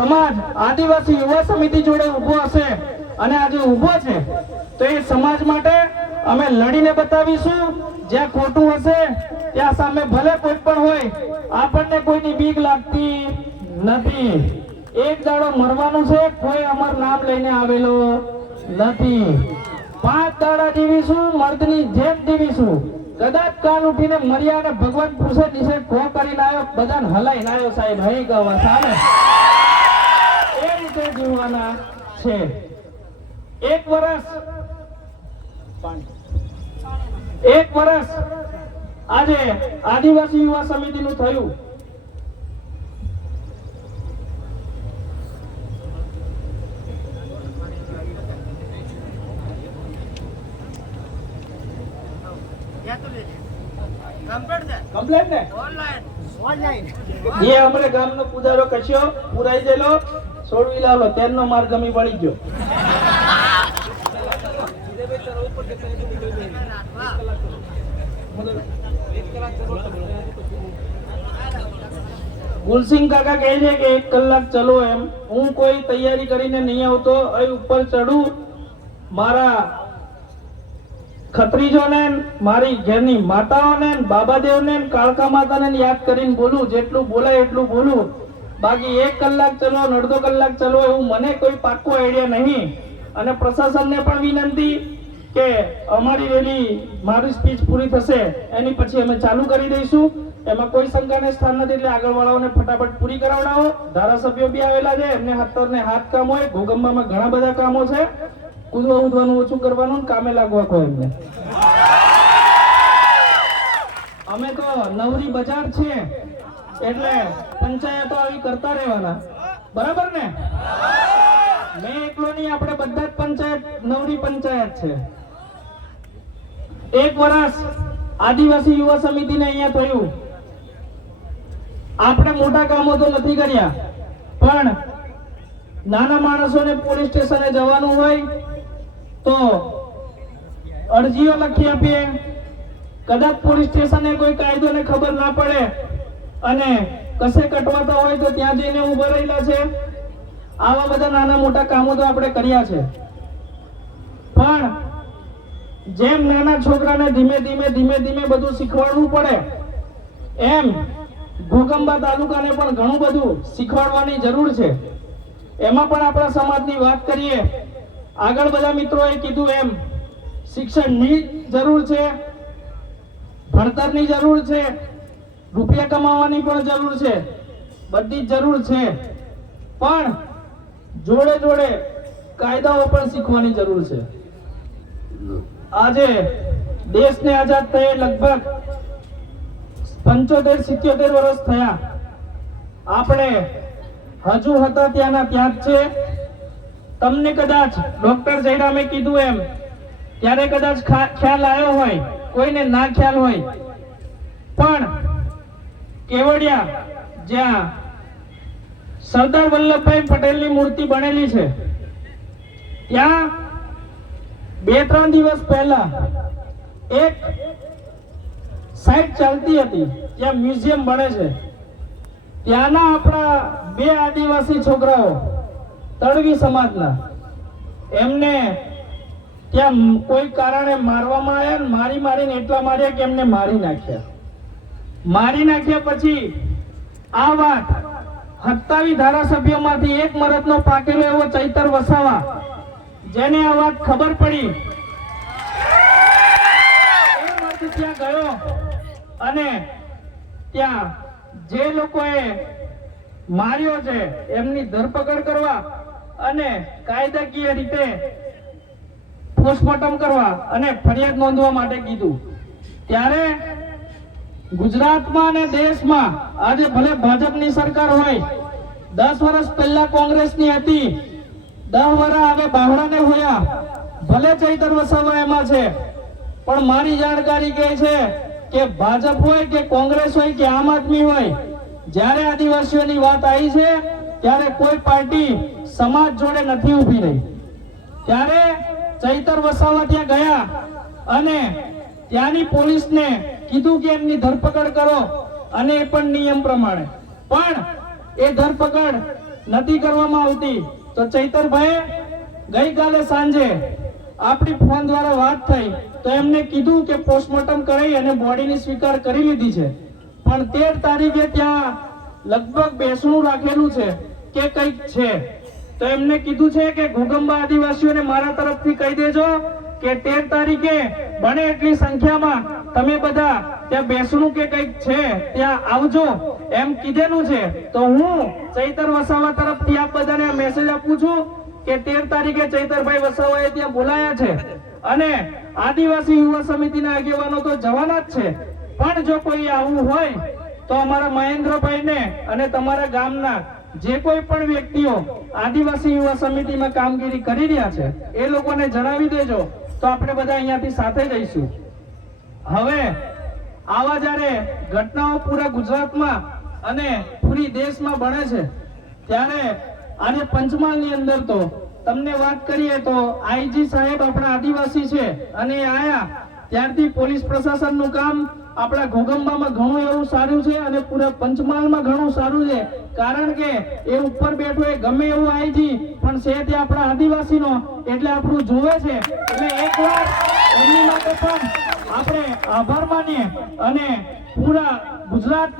સમાજ આદિવાસી યુવા સમિતિ જોડે ઊભો હશે અને આજે ઊભો છે તો એ સમાજ માટે અમે લડીને બતાવીશું. જ્યાં ખોટું હશે ત્યાં સામે ભલે કોઈ પણ હોય, આપણને કોઈની બીક લાગતી નથી. એક દાડો મરવાનું છે, કોઈ અમાર નામ લઈને આવેલો નથી. 5 દાડા જીવીશું, મર્દની જેમ જીવીશું. કદાચ કાલ ઉઠીને મર્યા અને ભગવાન પૂછે નીચે ખો કરીને આવ્યો, બધાને હલાઈને આવ્યો સાહેબ, હઈ ગવા સામે એ રીતે જીવવાના છે. 1 વર્ષ આજે આદિવાસી યુવા સમિતિનું થયું. કમ્પ્લેટ ને ઓનલાઈન એ અમારે ગામનો પૂજારો કશ્યો પુરાઈ ગયેલો છોડવી લાવલો તેનો માર ગમી પડી ગયો. ગુલસિંહ કાકા કહે છે કે 1 કલાક ચલો એમ. હું કોઈ તૈયારી કરીને નહીં આવતો, અહીં ઉપર ચડું, મારા ખત્રીજોને, મારી ઘરની માતાઓને, બાબાદેવને, કાળકા માતાને યાદ કરીને બોલું. જેટલું બોલાય એટલું બોલું. બાકી 1 કલાક ચલો, અડધો કલાક ચલો એવું મને કોઈ પાક્કો આઈડિયા નહીં. અને પ્રશાસનને પણ વિનંતી કે અમારી રેલી, મારી સ્પીચ પૂરી થશે એની પછી અમે ચાલુ કરી દઈશું. એમાં કોઈ શંકાને સ્થાન નથી, એટલે આગળ વાળાઓને ફટાફટ પૂરી કરાવડાવો. ધારાસભ્યો બી આવેલા છે, એમને હાથ કામ હોય. ભૂગંબામાં ઘણા બધા કામો છે. કૂદવા ઉદવાનું ઓછું કરવાનું, કામે લાગવા કોઈ એમને. અમે તો નવરી બજાર છે એટલે પંચાયતો આવી કરતા રહેવાના, બરાબર ને? મેં એકલો નહીં, આપણે બધા જ પંચાયત નવરી પંચાયત છે. 1 વર્ષ આદિવાસી યુવા સમિતિને અહીંયા થયું. આપણે મોટા કામો તો નથી કર્યા, પણ નાના માણસોને પોલીસ સ્ટેશને જવાનું હોય તો અરજીઓ લખી આપીએ. કદાચ પોલીસ સ્ટેશને કોઈ કાયદોને ખબર ના પડે અને કસે કટવાતા હોય તો ત્યાં જઈને ઉભા રહેલા છે. આવા બધા નાના મોટા કામો તો આપણે કર્યા છે. પણ જેમ નાના છોકરાને ધીમે ધીમે બધું શીખવાડવું પડે, એમ ઘોગંબા તાલુકાને પણ ઘણું બધું શીખવાડવાની જરૂર છે. એમાં પણ આપણા સમાજની વાત કરીએ, આગળ બધા મિત્રોએ કીધું એમ શિક્ષણની જરૂર છે, ભણતરની જરૂર છે, રૂપિયા કમાવાની પણ જરૂર છે, બધી જ જરૂર છે. પણ જોડે જોડે કાયદાઓ પણ શીખવાની જરૂર છે. આજે દેશને આઝાદ થયે લગભગ 75-77 વર્ષ થયા. આપણે હજુ હતા ત્યાંના ત્યાં જ છે. તમને કદાચ ડોક્ટર જયરામે કીધું એમ ત્યારે કદાચ ખ્યાલ આવ્યો હોય, કોઈને ના ખ્યાલ હોય, પણ કેવડિયા જ્યાં સરદાર વલ્લભભાઈ પટેલની મૂર્તિ બનેલી છે, ત્યાં 2-3 દિવસ પહેલા એક સાઇટ ચાલતી હતી, ત્યાં મ્યુઝિયમ બને છે. ત્યાંના આપણા 2 આદિવાસી છોકરાઓ તળવી સમાજના, એમને ત્યાં કોઈ કારણે મારવામાં આવ્યા. મારીને એટલા માર્યા કે એમને મારી નાખ્યા. પછી આ વાત 27 ધારાસભ્યોમાંથી એક મરદનો પાકેલો એવો ચૈતર વસાવા, જેને આ વાત ખબર પડી, એ મરદ ત્યાં ગયો અને ત્યાં જે લોકોએ માર્યો છે એમની ધરપકડ કરવા અને કાયદાકીય રીતે પોસ્ટમોર્ટમ કરવા અને ફરિયાદ નોંધવા માટે કીધું. ત્યારે ગુજરાતમાં અને દેશમાં આજે ભલે ભાજપની સરકાર હોય, 10 વર્ષ પહેલા કોંગ્રેસની હતી, 10 વર્ષ હવે બાવળાને હોયા, ભલે ચૈતર વસાવા એમાં છે, પણ મારી જાણકારી કહે છે કે ભાજપ હોય કે કોંગ્રેસ હોય કે આમ આદમી હોય, જ્યારે આદિવાસીઓની વાત આવી છે ત્યારે કોઈ પાર્ટી સમાજ જોડે નથી ઊભી રહી. ત્યારે ચૈતર વસાવા ત્યાં ગયા અને ત્યાંની પોલીસને કીધું કે એમની ધરપકડ કરો, અને એ પણ નિયમ પ્રમાણે. પણ એ ધરપકડ નથી કરવામાં આવતી. તો ચૈતરભાઈ ગઈકાલે સાંજે આપણી ફોન દ્વારા વાત થઈ તો એમને કીધું કે પોસ્ટમોર્ટમ કરી અને બોડીની સ્વીકાર કરી લીધી છે, પણ 13 તારીખે ત્યાં લગભગ બેસણું રાખેલું છે કે કંઈક છે. તો એમને કીધું છે કે ઘોગંબા આદિવાસીઓને મારા તરફથી કહી દેજો કે 13 તારીખે બને એટલી સંખ્યામાં તમે બધા ત્યાં બેસણું કે કંઈક છે ત્યાં આવજો એમ કીધેલું છે. તો હું ચૈતર વસાવા તરફથી આપ બધાને આ મેસેજ આપું છું કે 13 તારીખે ચૈતરભાઈ વસાવાએ ત્યાં બોલાયા છે અને આદિવાસી યુવા સમિતિના આગેવાનો તો જવાના જ છે, પણ જો કોઈ આવું હોય તો અમારા મહેન્દ્રભાઈને અને તમારા ગામના જે કોઈ પણ વ્યક્તિઓ આદિવાસી યુવા સમિતિમાં કામગીરી કરી રહ્યા છે એ લોકોને જણાવી દેજો, તો આપણે બધા અહીંયાથી સાથે જઈશું. હવે આવા જ્યારે ઘટનાઓ પૂરા ગુજરાતમાં અને પૂરી દેશમાં બને છે ત્યારે આજે પંચમહાલની અંદર તો તમને વાત કરીએ તો આઈજી સાહેબ આપણા આદિવાસી છે અને એ આયા ત્યારથી પોલીસ પ્રશાસનનું કામ આપણા ઘોગંબામાં ઘણું એવું સારું છે અને પૂરા પંચમહાલમાં ઘણું સારું છે, કારણ કે એ ઉપર બેઠો એ ગમે એવું આઈજી પણ છે તે આપણા આદિવાસીનો એટલે આપણું જોવે છે. એટલે એકવાર એમની માટે પણ આપણે આભાર માનીએ અને પૂરા ગુજરાતની